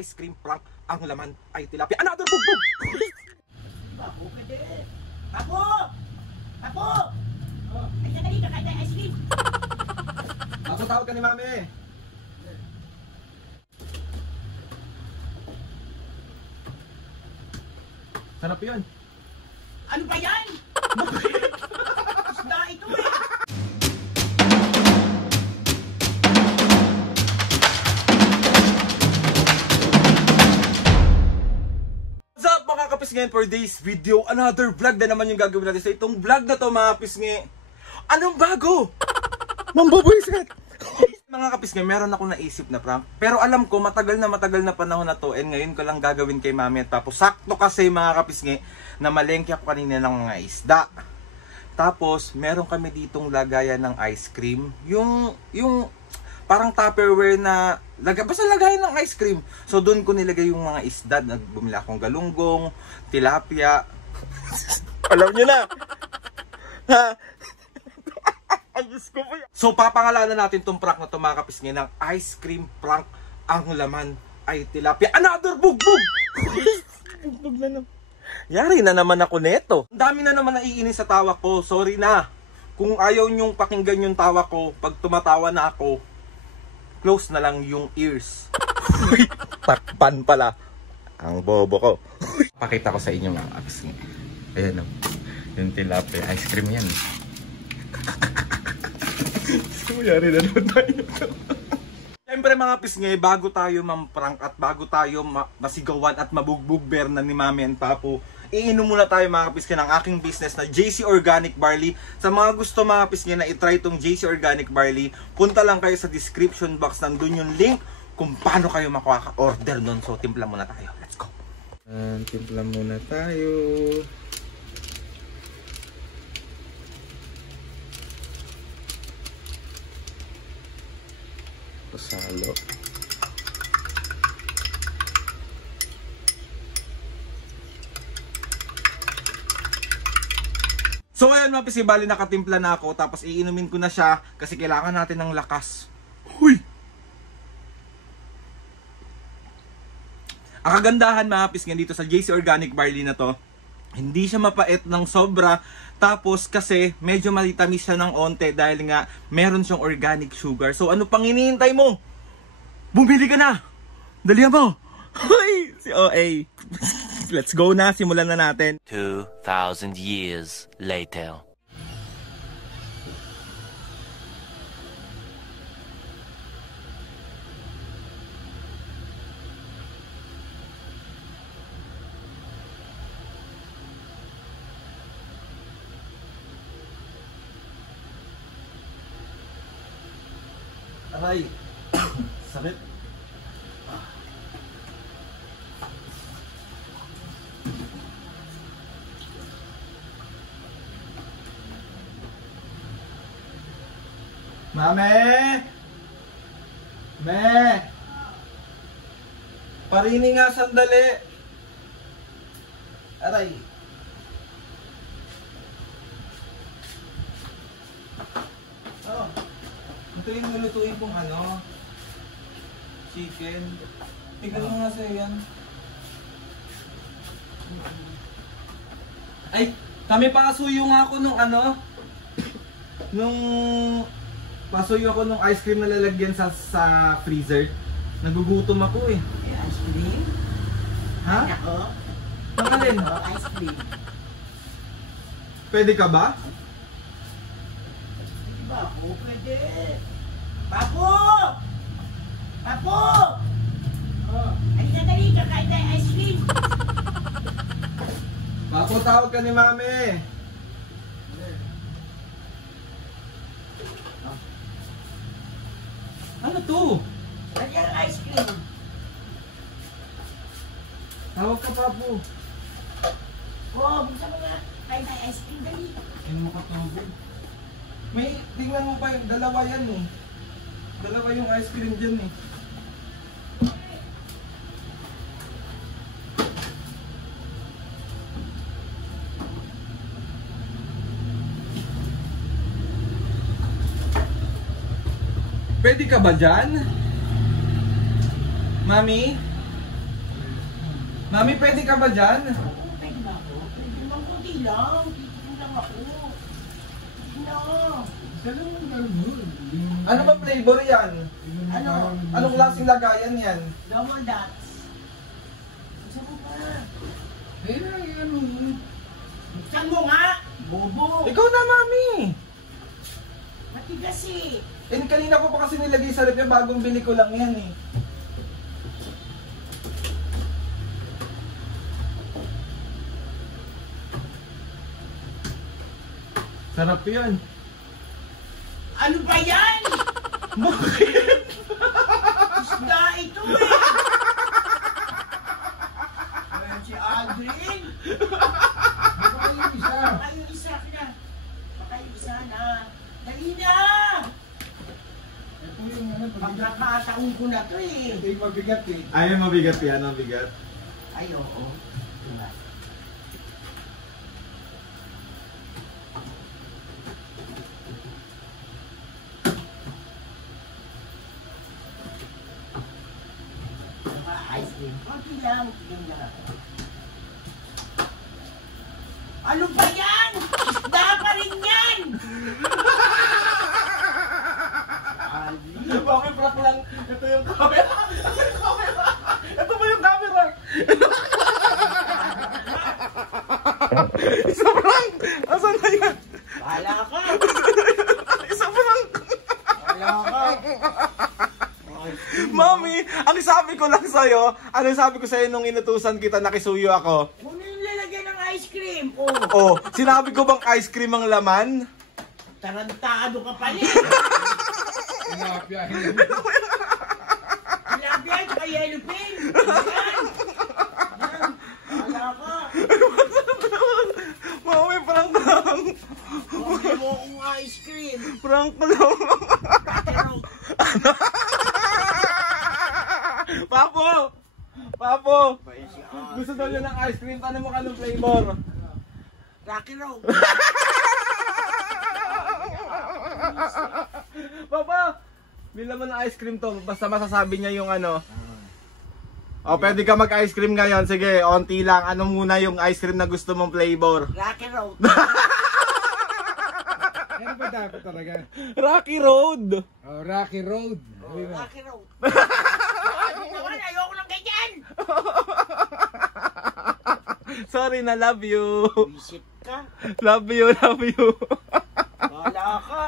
ice cream prank. Ang laman ay tilapia. Another bugbog! Bapo ka din. Bapo! Bapo! Ay, sandali ka kahit ice cream. Bapo, tawag ka ni Mami. Sarap yun. Ano ba yan? Isda ito eh. What's up mga kapisngi, for today's video, another vlog na naman yung gagawin natin. Sa itong vlog na to mga kapisngi, anong bago? Mambabuisit! Mga kapisngi, meron ako naisip na prank. Pero alam ko, matagal na panahon na to. And ngayon ko lang gagawin kay Mami at Papo. Sakto kasi mga kapisngi, na malengke ako kanina ng mga isda. Tapos, meron kami ditong lagayan ng ice cream. Yung parang Tupperware na, basta lagayan ng ice cream. So, doon ko nilagay yung mga isda. Bumili akong galunggong, tilapia. Alam nyo na! Ha? So, papangalanan natin tong prank na to mga kapisngi ng ice cream prank. Ang laman ay tilapia. Another bugbog! Bugbog na naman. Yari na naman ako neto. Ang dami na naman naiinis sa tawa ko. Sorry na. Kung ayaw nyong pakinggan yung tawa ko, pag tumatawa na ako, close na lang yung ears. Takpan pala. Ang bobo ko. Pakita ko sa inyo mga kapisngi. Ayan o. Yung tilapia. Ice cream yan. Yari na naman tayo. Siyempre mga pisngi, bago tayo mamprank at bago tayo masigawan at mabugbugber na ni Mami and Papo, iinom muna tayo mga pisngi ng aking business na JC Organic Barley. Sa mga gusto mga pisngi na itry itong JC Organic Barley, punta lang kayo sa description box, nandun yung link kung paano kayo makaka-order nun. So timpla muna tayo, let's go. Timpla muna tayo. Pasalo. So ayun mga pisngi, bali nakatimpla na ako. Tapos iinumin ko na siya kasi kailangan natin ng lakas. Huy! Ang kagandahan mga pisngi dito sa JC Organic Barley na to, hindi siya mapait ng sobra. Tapos kasi medyo malitamis siya ng onte dahil nga meron siyang organic sugar. So ano pang hinihintay mo? Bumili ka na! Dalihan mo! Hoy! Si OA. Let's go na, simulan na natin. 2,000 years later. Aray! Sakit! Mame! Me! Parini nga sandali! Aray! Oh! Ito yung lulutuin kong ano, chicken. Tignan mo nga sa'yo yan. Ay, kami pasuyo nga ako nung ano, pasuyo ako nung ice cream na lalagyan sa freezer. Nagugutom ako eh. Ice cream? Ha? Ako? Pangalin? Ice cream. Pwede ka ba? Bapo pwede. Bapo! Bapo! Ay, sandali ka kahit ice cream. Papo, tawag ka ni Mami. Ano to? Ay, ang ice cream. Tawag ka, Papo. Oh, buksan mo nga. Kahit ice cream, dali. Ano mo katawag? May, tingnan mo pa yung dalawa yan eh. Dalawa yung ice cream dyan eh. Pwede ka ba dyan? Mami? Mami, pwede ka ba dyan? Pwede na ako. Pwede naman kunti lang. Titigil lang ako. Pwede na. Ano ba flavor yan? Ano? Anong klaseng lagayan yan? Double dots. Gusto mo ba? Buksan mo nga! Bobo! Ikaw na, Mami! Matigas eh. Kanina ko pa kasi nilagay sa rep yung bagong bili ko lang yan eh. Sarap yun. Ano ba yan? Bakit? Isda ito eh. Ayan si Aldrin. Baka yung isa na. Baka yung isa na. Dali na! Pagkakataon ko na to eh. Ay, mabigat yan, mabigat. Ay, oo. Diba? Diba, ice cream? Konti lang. Tignan lang ako. Ano ba yan? Isda pa rin yan! Mami, prank lang. Ito yung camera. Ito ba yung camera? Isa prank! Asan na yan? Bahala ka! Isa prank! Bahala ka! Mami, ang sabi ko lang sa'yo, anong sabi ko sa'yo nung inutusan kita nakisuyo ako? Kung nilalagyan ng ice cream, oh! Oh, sinabi ko bang ice cream ang laman? Tarantado ka pala! Tilapia. Tilapia at saka yellow pin! Ayan! Bahala ka! Mami, prank lang. Huwag mo akong ice cream! Prank lang. Pero, Papo! Papo! si Gusto daw niya ng ice cream. Tanong mo ka ng flavor. Rocky Road! Papa! Bila mo ng ice cream to. Basta masasabi niya yung ano. O, pwede ka mag-ice cream ngayon. Sige, onti lang. Ano muna yung ice cream na gusto mong flavor? Rocky Road! Ano ba dapat talaga? Rocky Road! Oh, Rocky Road. Rocky Road! Ano naman? Ayoko ng ganyan! Sorry na, love you. Isip ka! Love you, love you. Bahala ka!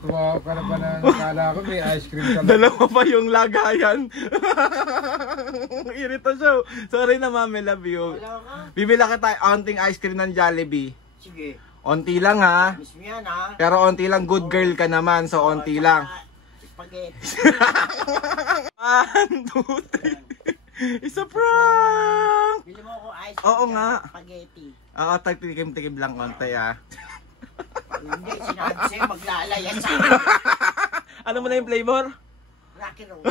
Tuwa ka na ba na nakala ko may ice cream ka lang. Dalawa pa yung lagayan. Irito siya. Sorry na, mami, love you. Bahala ka! Bibila ka tayo onting ice cream ng Jollibee. Sige! Onti lang ha. Miss mo yan ha! Pero onti lang, good girl ka naman. So onti lang. Spaghetti! 1, 2, 3. Isa prank! Bili mo ako ice cream. Oo tsaka nga. Spaghetti. Oo, tagtikim-tikim lang konti ah. Hindi, sinabi sa'yo maglalayan sa akin. Ano mo na yung flavor? Rocky Road.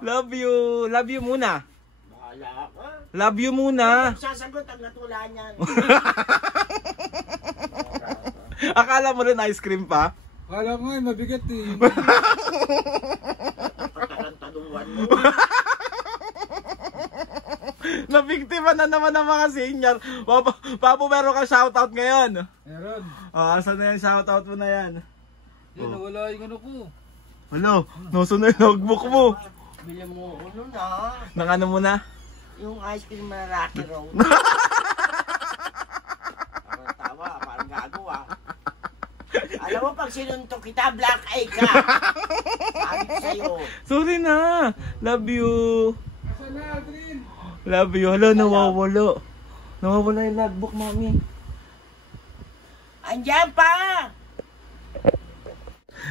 Love you. Love you muna. Bahala ka. Love you muna. Sasagot ang natulaan niyan. Akala mo rin ice cream pa? Kala ko nga mabigat eh. Patarantaduan mo. Nabiktima na naman ng mga senior. Papo, meron ka shoutout ngayon. Meron. Asan na yung shoutout mo na yan? Yun, nawala yung ano ko. Hello, nasa na yung notebook mo? Bili mo ulo na. Nang ano mo na? Yung ice cream na Rocky Road. Parang tawa, parang gago ah. Alam mo, pag sinuntok kita, black eye ka. Sabi ko sa'yo. Sorry na. Love you. Asan na, Aldrin? Love you. Hala, nawawala. Nawawala yung logbook, mami. Andiyan pa!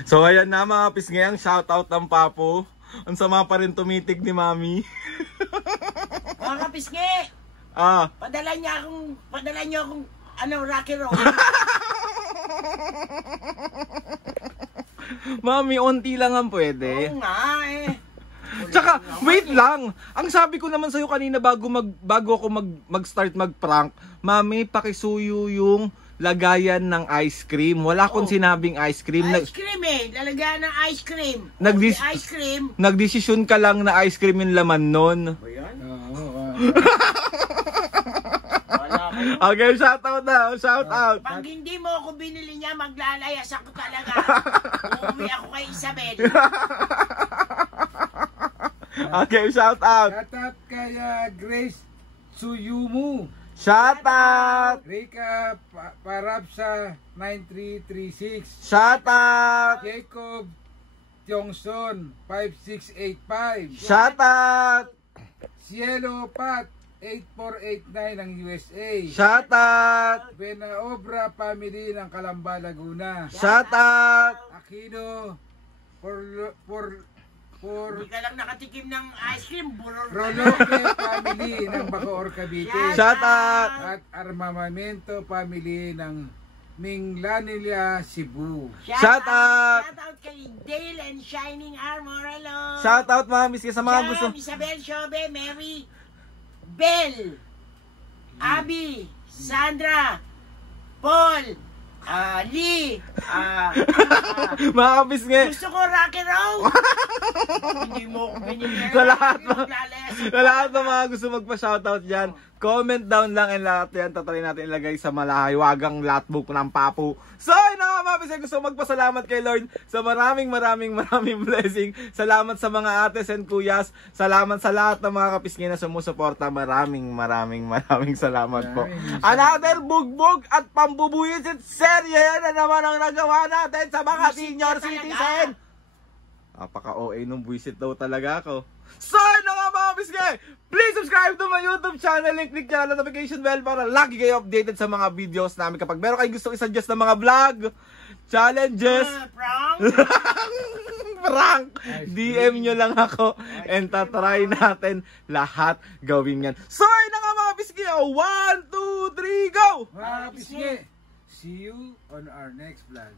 So, ayan na mga pisngayang shoutout ng Papo. Ang sama pa rin tumitig ni mami. Mga kapisngi! Ah, Padala niyo akong, Rocky Road. mami, onti lang ang pwede. Oo nga eh. Tsaka, wait lang. Ang sabi ko naman sa'yo kanina bago ako mag-start mag-prank, mami, pakisuyo yung lagayan ng ice cream. Wala akong sinabing ice cream. Ice cream eh. Lalagyan ng ice cream. Nagdis- Ice cream. Nagdesisyon ka lang na ice cream yung laman nun. Ba yan? Oo. Wala kayo. Okay, shout out na. Shout out. Pag hindi mo ako binili niya, maglalayas ako talaga. Uuwi ako kay Isabel. Okay, shout out. Shout out kay Grace Tsuyumu. Shout out. Rika Parapsa 9336. Shout out. Jacob Tiongson 5685. Shout out. Cielo Pat 8489 ng USA. Shout out. Benaobra family ng Calamba, Laguna. Shout out. Aquino Hindi ka lang nakatikim ng ice cream. Burol ka na. Proloque family ng Bacoor, Cavite. Shout out. At Armamento family ng Minglanilla, Cebu. Shout out. Shout out kay Dale and Shining Armor. Hello. Shout out mga miski sa mga gusto. Sharon, Isabel, Shobe, Mary, Bell, Abby, Sandra, Paul, Lee, Mga kapisngi. gusto ko Rocky Road. Hindi mo ko binigyan. Sa lahat Maglalayas ako. Sa lahat ng mga gusto magpa-shoutout dyan, comment down lang and lahat yan tatry natin ilagay sa malahiwagang lotbook ng papu. So yun na nga mga kapisngi, gusto magpasalamat kay Lord sa maraming blessing. Salamat sa mga ates and kuyas. Salamat sa lahat ng mga kapisngi na sumusuporta. Maraming salamat po. Another bugbog at pambubuyisit serye na naman ang nagawa natin sa mga senior citizen. Napaka-OA nung buwisit daw talaga ako. So, yun na nga mga bisge! Please subscribe to my YouTube channel and click nyo ang notification bell para lagi kayo updated sa mga videos namin. Kapag meron kayong gusto i-suggest ng mga vlog, challenges, prank, DM nyo lang ako and tatry natin lahat gawin yan. So, yun na nga mga bisge! 1, 2, 3, go! Mga kapisngi, see you on our next vlog.